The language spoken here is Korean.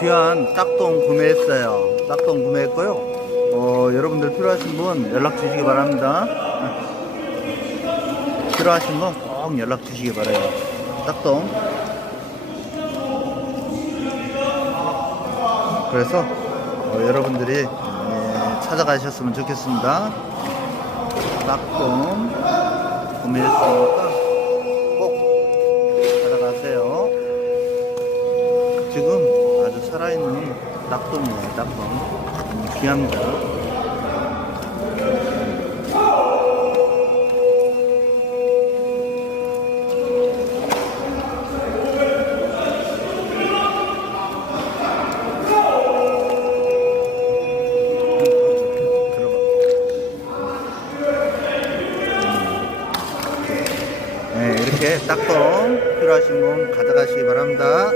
귀한 딱동 구매했어요. 딱동 구매했고요. 어, 여러분들 필요하신 분 연락 주시기 바랍니다. 필요하신 분 꼭 연락 주시기 바라요. 딱동. 그래서 어, 여러분들이 예, 찾아가셨으면 좋겠습니다. 딱동 구매했으니까 꼭 찾아가세요. 지금 살아있는 낙동이에요, 낙동. 음, 귀합니다. 음. 네, 이렇게 낙동 필요하신 분 가져가시기 바랍니다.